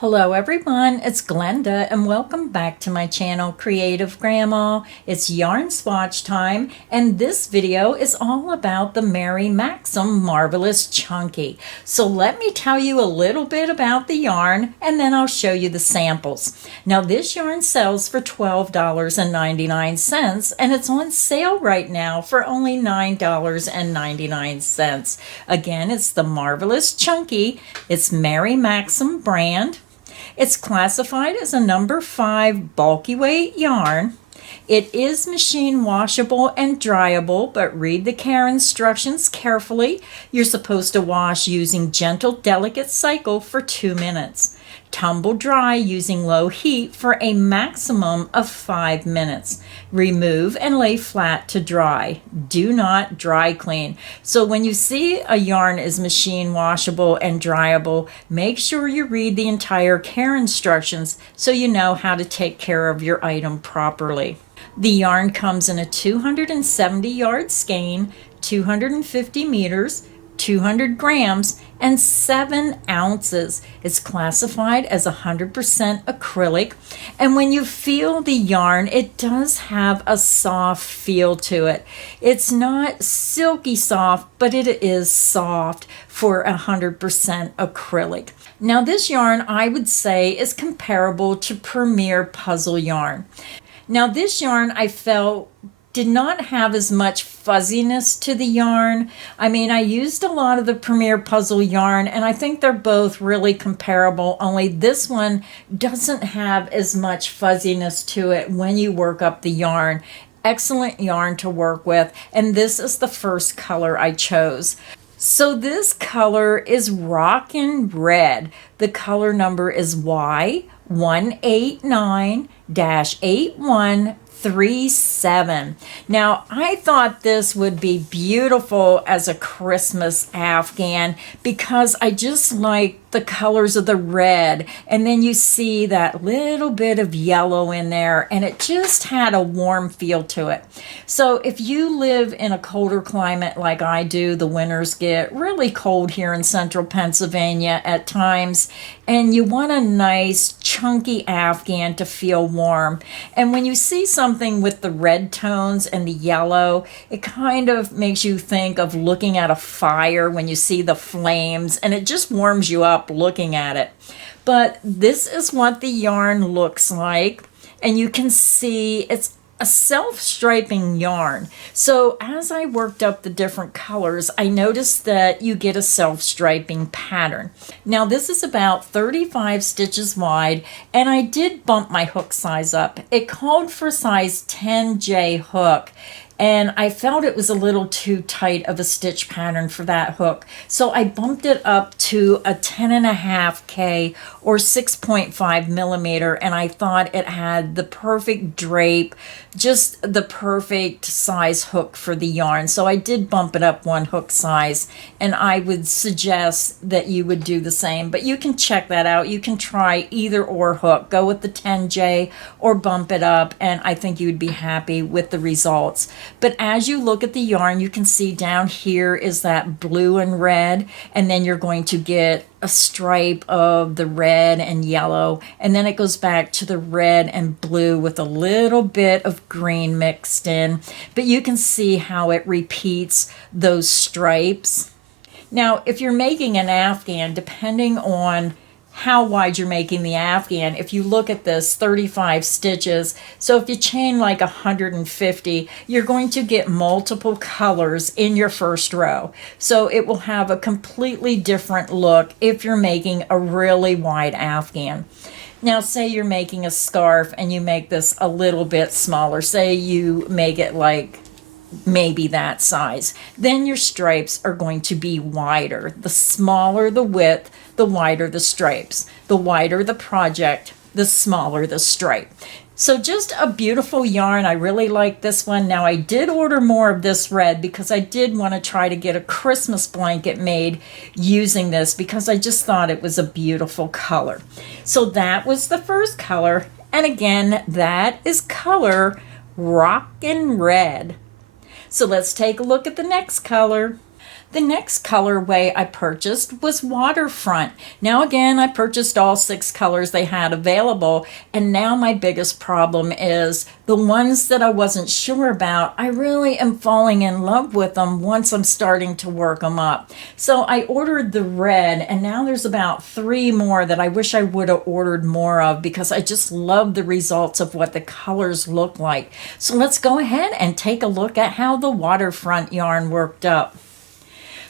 Hello everyone, it's Glenda and welcome back to my channel Creative Grandma. It's yarn swatch time and this video is all about the Mary Maxim Marvelous Chunky. So let me tell you a little bit about the yarn and then I'll show you the samples. Now this yarn sells for $12.99 and it's on sale right now for only $9.99. Again, it's the Marvelous Chunky. It's Mary Maxim brand. It's classified as a number 5 bulky weight yarn. It is machine washable and dryable, but read the care instructions carefully. You're supposed to wash using gentle, delicate cycle for 2 minutes. Tumble dry using low heat for a maximum of 5 minutes. Remove and lay flat to dry. Do not dry clean. So when you see a yarn is machine washable and dryable, make sure you read the entire care instructions so you know how to take care of your item properly. The yarn comes in a 270 yard skein, 250 meters, 200 grams, and 7 ounces. It's classified as 100% acrylic, and when you feel the yarn, it does have a soft feel to it. It's not silky soft, but it is soft for 100% acrylic. Now this yarn, I would say, is comparable to Premier Puzzle yarn. Now this yarn, I felt, did not have as much fuzziness to the yarn. I mean, I used a lot of the Premier Puzzle yarn and I think they're both really comparable, only this one doesn't have as much fuzziness to it when you work up the yarn. Excellent yarn to work with, and this is the first color I chose. So this color is Rockin' Red. The color number is Y189-8137. Now, I thought this would be beautiful as a Christmas Afghan because I just like the colors of the red, and then you see that little bit of yellow in there, and it just had a warm feel to it. So if you live in a colder climate like I do, the winters get really cold here in central Pennsylvania at times, and you want a nice chunky Afghan to feel warm. And when you see something with the red tones and the yellow, it kind of makes you think of looking at a fire when you see the flames, and it just warms you up looking at it. But this is what the yarn looks like, and you can see it's a self-striping yarn. So as I worked up the different colors, I noticed that you get a self-striping pattern. Now this is about 35 stitches wide, and I did bump my hook size up. It called for size 10J hook, and I felt it was a little too tight of a stitch pattern for that hook. So I bumped it up to a 10.5K or 6.5 millimeter, and I thought it had the perfect drape, just the perfect size hook for the yarn. So I did bump it up 1 hook size, and I would suggest that you would do the same, but you can check that out. You can try either or hook. Go with the 10J or bump it up, and I think you would be happy with the results. But as you look at the yarn, you can see down here is that blue and red, and then you're going to get a stripe of the red and yellow, and then it goes back to the red and blue with a little bit of green mixed in. But you can see how it repeats those stripes. Now, if you're making an Afghan, depending on how wide you're making the Afghan, if you look at this 35 stitches, so if you chain like 150, you're going to get multiple colors in your first row. So it will have a completely different look if you're making a really wide Afghan. Now say you're making a scarf and you make this a little bit smaller. Say you make it like maybe that size, then your stripes are going to be wider. The smaller the width, the wider the stripes. The wider the project, the smaller the stripe. So just a beautiful yarn. I really like this one. Now I did order more of this red because I did want to try to get a Christmas blanket made using this because I just thought it was a beautiful color. So that was the first color, and again, that is color Rockin' Red. So let's take a look at the next color. The next colorway I purchased was Waterfront. Now again, I purchased all 6 colors they had available, and now my biggest problem is the ones that I wasn't sure about, I really am falling in love with them once I'm starting to work them up. So I ordered the red, and now there's about 3 more that I wish I would have ordered more of because I just love the results of what the colors look like. So let's go ahead and take a look at how the Waterfront yarn worked up.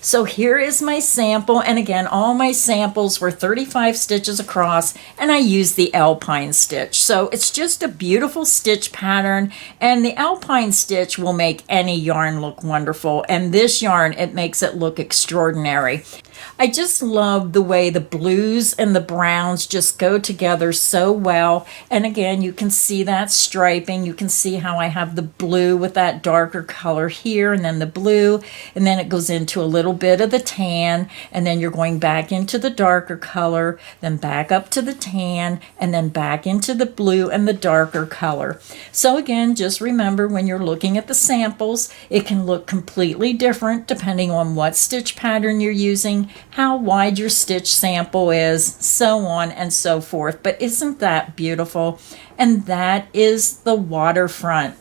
So here is my sample, and again, all my samples were 35 stitches across, and I used the alpine stitch. So it's just a beautiful stitch pattern, and the alpine stitch will make any yarn look wonderful, and this yarn, it makes it look extraordinary. I just love the way the blues and the browns just go together so well. And again, you can see that striping. You can see how I have the blue with that darker color here, and then the blue, and then it goes into a little bit of the tan, and then you're going back into the darker color, then back up to the tan, and then back into the blue and the darker color. So again, just remember when you're looking at the samples, it can look completely different depending on what stitch pattern you're using, how wide your stitch sample is, so on and so forth. But isn't that beautiful? And that is the Waterfront.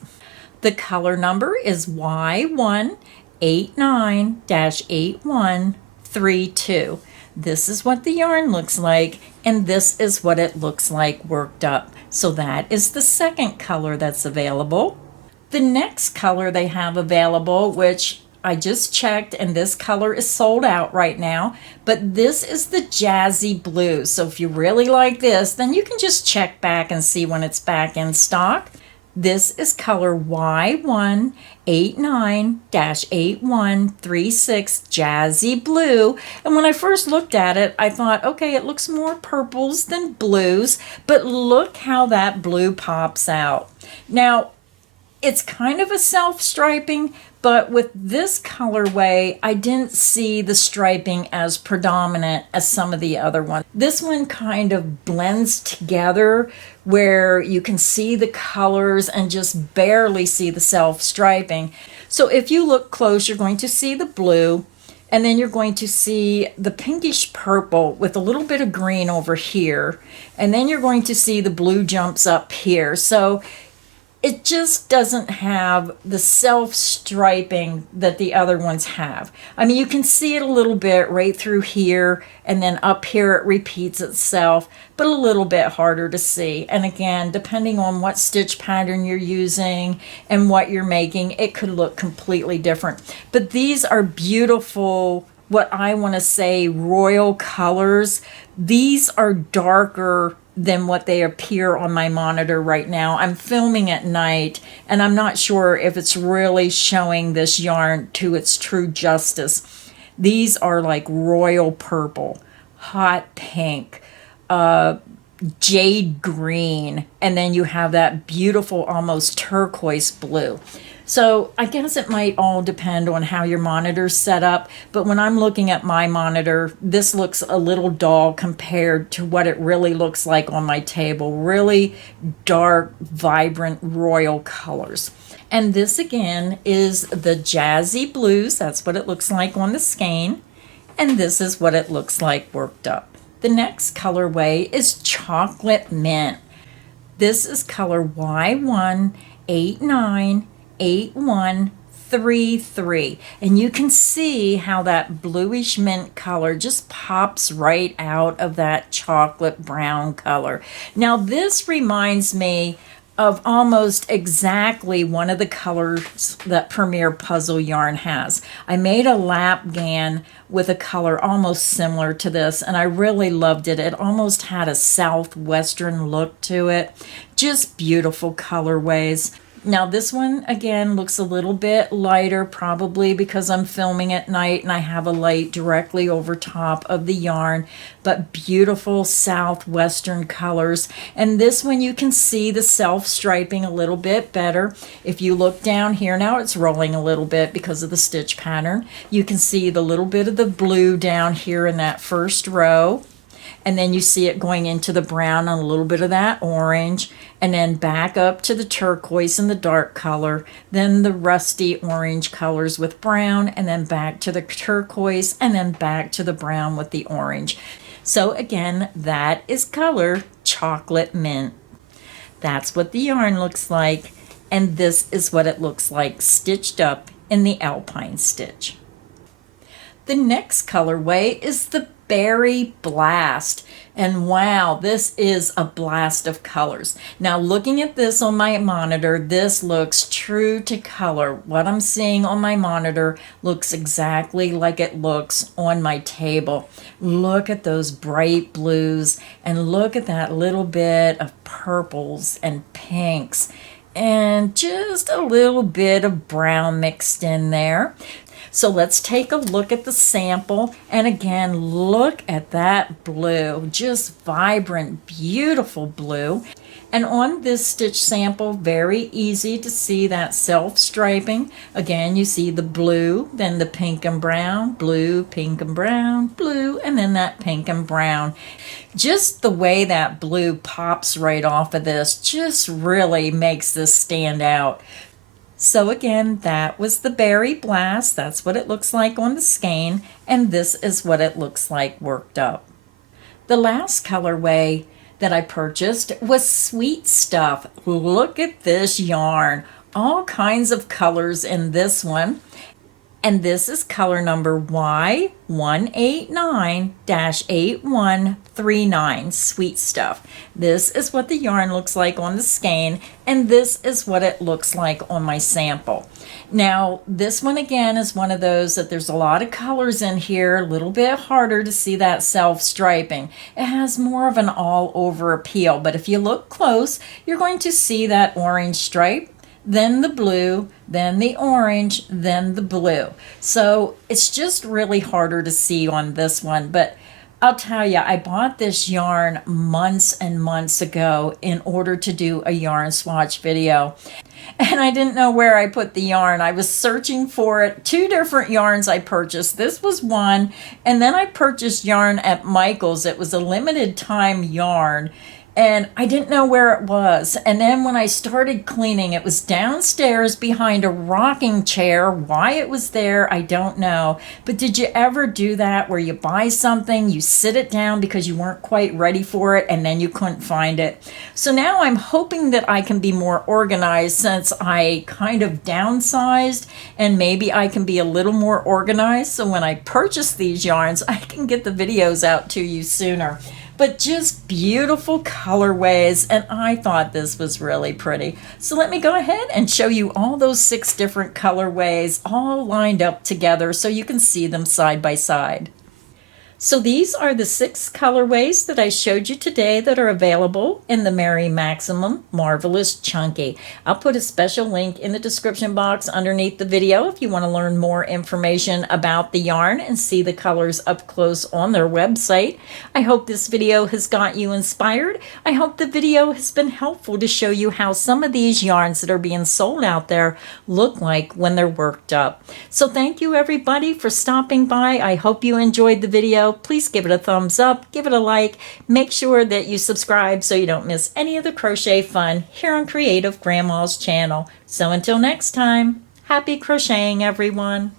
The color number is Y189-8132. This is what the yarn looks like, and this is what it looks like worked up. So that is the second color that's available. The next color they have available, which I just checked, and this color is sold out right now, but this is the Jazzy Blue. So if you really like this, then you can just check back and see when it's back in stock. This is color Y189-8136 Jazzy Blue. And when I first looked at it, I thought, okay, it looks more purples than blues, but look how that blue pops out. Now, it's kind of a self-striping, but with this colorway, I didn't see the striping as predominant as some of the other ones. This one kind of blends together where you can see the colors and just barely see the self-striping. So if you look close, you're going to see the blue, and then you're going to see the pinkish purple with a little bit of green over here, and then you're going to see the blue jumps up here. So it just doesn't have the self-striping that the other ones have. I mean, you can see it a little bit right through here, and then up here it repeats itself, but a little bit harder to see. And again, depending on what stitch pattern you're using and what you're making, it could look completely different. But these are beautiful, what I want to say, royal colors. These are darker than what they appear on my monitor right now. I'm filming at night, and I'm not sure if it's really showing this yarn to its true justice. These are like royal purple, hot pink, jade green, and then you have that beautiful almost turquoise blue. So I guess it might all depend on how your monitor's set up, but when I'm looking at my monitor, this looks a little dull compared to what it really looks like on my table. Really dark, vibrant, royal colors. And this again is the Jazzy Blues. That's what it looks like on the skein. And this is what it looks like worked up. The next colorway is Chocolate Mint. This is color Y189-8133, and you can see how that bluish mint color just pops right out of that chocolate brown color. Now this reminds me of almost exactly one of the colors that Premier Puzzle Yarn has. I made a lap gan with a color almost similar to this, and I really loved it. It almost had a southwestern look to it. Just beautiful colorways. Now this one again looks a little bit lighter, probably because I'm filming at night and I have a light directly over top of the yarn, but beautiful southwestern colors. And this one you can see the self-striping a little bit better. If you look down here, now it's rolling a little bit because of the stitch pattern. You can see the little bit of the blue down here in that first row. and then you see it going into the brown and a little bit of that orange, and then back up to the turquoise and the dark color, then the rusty orange colors with brown, and then back to the turquoise, and then back to the brown with the orange. So again, that is color chocolate mint. That's what the yarn looks like, and this is what it looks like stitched up in the alpine stitch. The next colorway is the Berry Blast, and wow, this is a blast of colors. Now looking at this on my monitor, this looks true to color. What I'm seeing on my monitor looks exactly like it looks on my table. Look at those bright blues, and look at that little bit of purples and pinks, and just a little bit of brown mixed in there. So let's take a look at the sample, and again, look at that blue, just vibrant, beautiful blue. And on this stitch sample, very easy to see that self-striping. Again, you see the blue, then the pink and brown, blue, pink and brown, blue, and then that pink and brown. Just the way that blue pops right off of this just really makes this stand out. So again, that was the Berry Blast. That's what it looks like on the skein, and this is what it looks like worked up. The last colorway that I purchased was Sweet Stuff. Look at this yarn. All kinds of colors in this one. And this is color number Y189-8139, Sweet Stuff. This is what the yarn looks like on the skein, and this is what it looks like on my sample. Now, this one again is one of those that there's a lot of colors in here, a little bit harder to see that self-striping. It has more of an all-over appeal, but if you look close, you're going to see that orange stripe, then the blue, then the orange, then the blue. So it's just really harder to see on this one, but I'll tell you, I bought this yarn months and months ago in order to do a yarn swatch video. And I didn't know where I put the yarn. I was searching for it. 2 different yarns I purchased. This was one, and then I purchased yarn at Michael's. It was a limited time yarn, and I didn't know where it was. And then when I started cleaning, it was downstairs behind a rocking chair. Why it was there, I don't know. But did you ever do that where you buy something, you sit it down because you weren't quite ready for it, and then you couldn't find it? So now I'm hoping that I can be more organized since I kind of downsized, and maybe I can be a little more organized. So when I purchase these yarns, I can get the videos out to you sooner. But just beautiful colorways, and I thought this was really pretty. So let me go ahead and show you all those 6 different colorways all lined up together so you can see them side by side. So these are the 6 colorways that I showed you today that are available in the Mary Maxim Marvelous Chunky. I'll put a special link in the description box underneath the video if you want to learn more information about the yarn and see the colors up close on their website. I hope this video has got you inspired. I hope the video has been helpful to show you how some of these yarns that are being sold out there look like when they're worked up. So thank you everybody for stopping by. I hope you enjoyed the video. Please give it a thumbs up, give it a like, make sure that you subscribe so you don't miss any of the crochet fun here on Creative Grandma's channel. So until next time, happy crocheting everyone.